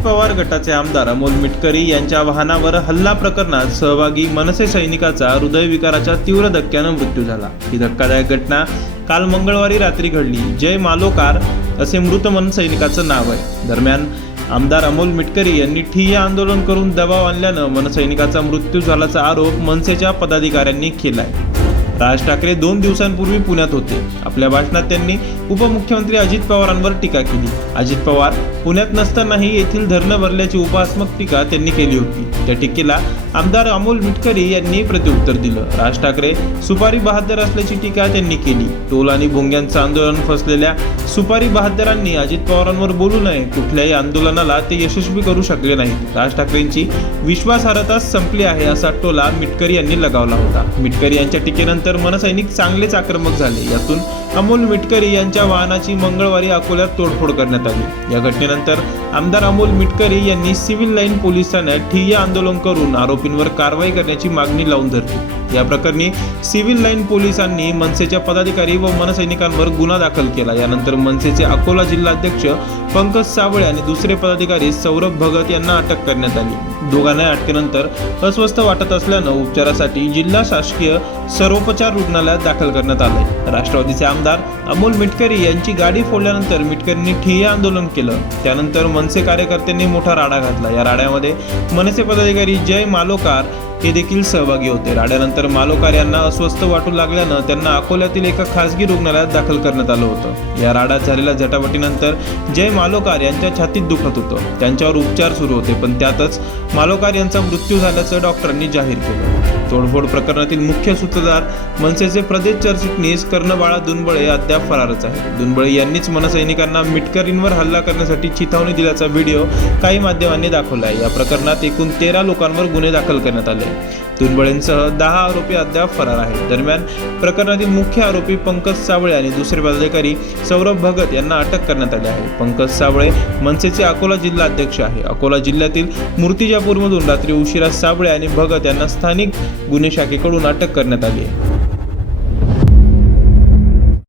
पवार गटाचे आमदार अमोल मिटकरी यांच्या वाहनावर हल्ला प्रकरणात सहभागी मनसे सैनिकाचा हृदयविकाराच्या तीव्र धक्क्यानं मृत्यू झाला. ही धक्कादायक घटना काल मंगळवारी रात्री घडली. जय मालोकार असे मृत मन सैनिकाचं नाव आहे. दरम्यान आमदार अमोल मिटकरी यांनी ठिय्या आंदोलन करून दबाव आणल्यानं मनसैनिकाचा मृत्यू झाल्याचा आरोप मनसेच्या पदाधिकाऱ्यांनी केलाय. राज ठाकरे दोन दिवसांपूर्वी पुण्यात होते. आपल्या भाषणात त्यांनी उपमुख्यमंत्री अजित पवारांवर टीका केली. अजित पवार पुण्यात नसतानाही येथील धरणं भरल्याची उपासमक टीका त्यांनी केली होती. त्या टीकेला आमदार अमोल मिटकरी यांनी प्रत्युत्तर दिलं. राज ठाकरे सुपारी बहादर असल्याची टीका त्यांनी केली. टोल आणि भोंग्यांचं आंदोलन फसलेल्या सुपारी बहादरांनी अजित पवारांवर बोलू नये. कुठल्याही आंदोलनाला ते यशस्वी करू शकले नाहीत. राज ठाकरेंची विश्वासार्हता संपली आहे असा टोला मिटकरी यांनी लगावला होता. मिटकरी यांच्या टीकेनंतर मनसैनिक चांगलेच आक्रमक झाले. यातून अमोल मिटकरी यांच्या वाहनाची मंगळवारी अकोल्यात तोडफोड करण्यात आली. या घटनेनंतर आमदार अमोल मिटकरी यांनी सिव्हिल लाईन पोलीस ठाण्यात ठिय्या आंदोलन करून आरोपींवर कारवाई करण्याची मागणी लावून धरली. या प्रकरणी सिव्हिल लाईन पोलिसांनी मनसेच्या पदाधिकारी व मनसैनिकांवर गुन्हा दाखल केला. यानंतर मनसेचे अकोला जिल्हाध्यक्ष पंकज सावळे आणि दुसरे पदाधिकारी सौरभ भगत यांना अटक करण्यात आली. दोघांना अटकेनंतर अस्वस्थ वाटत असल्यानं उपचारासाठी जिल्हा शासकीय सर्वोपचार रुग्णालयात दाखल करण्यात आले राष्ट्रवादीचे आमदार अमोल मिटकरी यांची गाडी फोडल्यानंतर मिटकरींनी ठिय्या आंदोलन केलं. त्यानंतर मनसे कार्यकर्त्यांनी मोठा राडा घातला. या राड्यामध्ये मनसे पदाधिकारी जय मालोकार हे देखील सहभागी होते. राड्यानंतर मालोकार यांना अस्वस्थ वाटू लागल्यानं त्यांना अकोल्यातील एका खासगी रुग्णालयात दाखल करण्यात आलं होतं. या राड्यात झालेल्या झटापटीनंतर जय मालोकार यांच्या छातीत दुखत होतं. त्यांच्यावर उपचार सुरू होते पण त्यातच मालोकार यांचा मृत्यू झाल्याचं डॉक्टरांनी जाहीर केलं. तोडफोड प्रकरणातील मुख्य सूत्रधार मनसेचे प्रदेश सरचिटणीस कर्णबाळा दुनबळे अद्याप फरारच आहे. दुनबळे यांनीच मनसैनिकांना मिटकरींवर हल्ला करण्यासाठी चिथावणी दिल्याचा व्हिडिओ काही माध्यमांनी दाखवला आहे. या प्रकरणात एकूण तेरा लोकांवर गुन्हे दाखल करण्यात आले दुनबळेंसह दहा आरोपी अद्याप फरार आहेत. दरम्यान प्रकरणातील मुख्य आरोपी पंकज सावळे आणि दुसरे पदाधिकारी सौरभ भगत यांना अटक करण्यात आली आहे. पंकज सावळे मनसेचे अकोला जिल्हा अध्यक्ष आहे. अकोला जिल्ह्यातील मूर्तिजापूरमधून रात्री उशिरा साबळे आणि भगत यांना स्थानिक गुन्हे शाखेकडून अटक करण्यात आली आहे.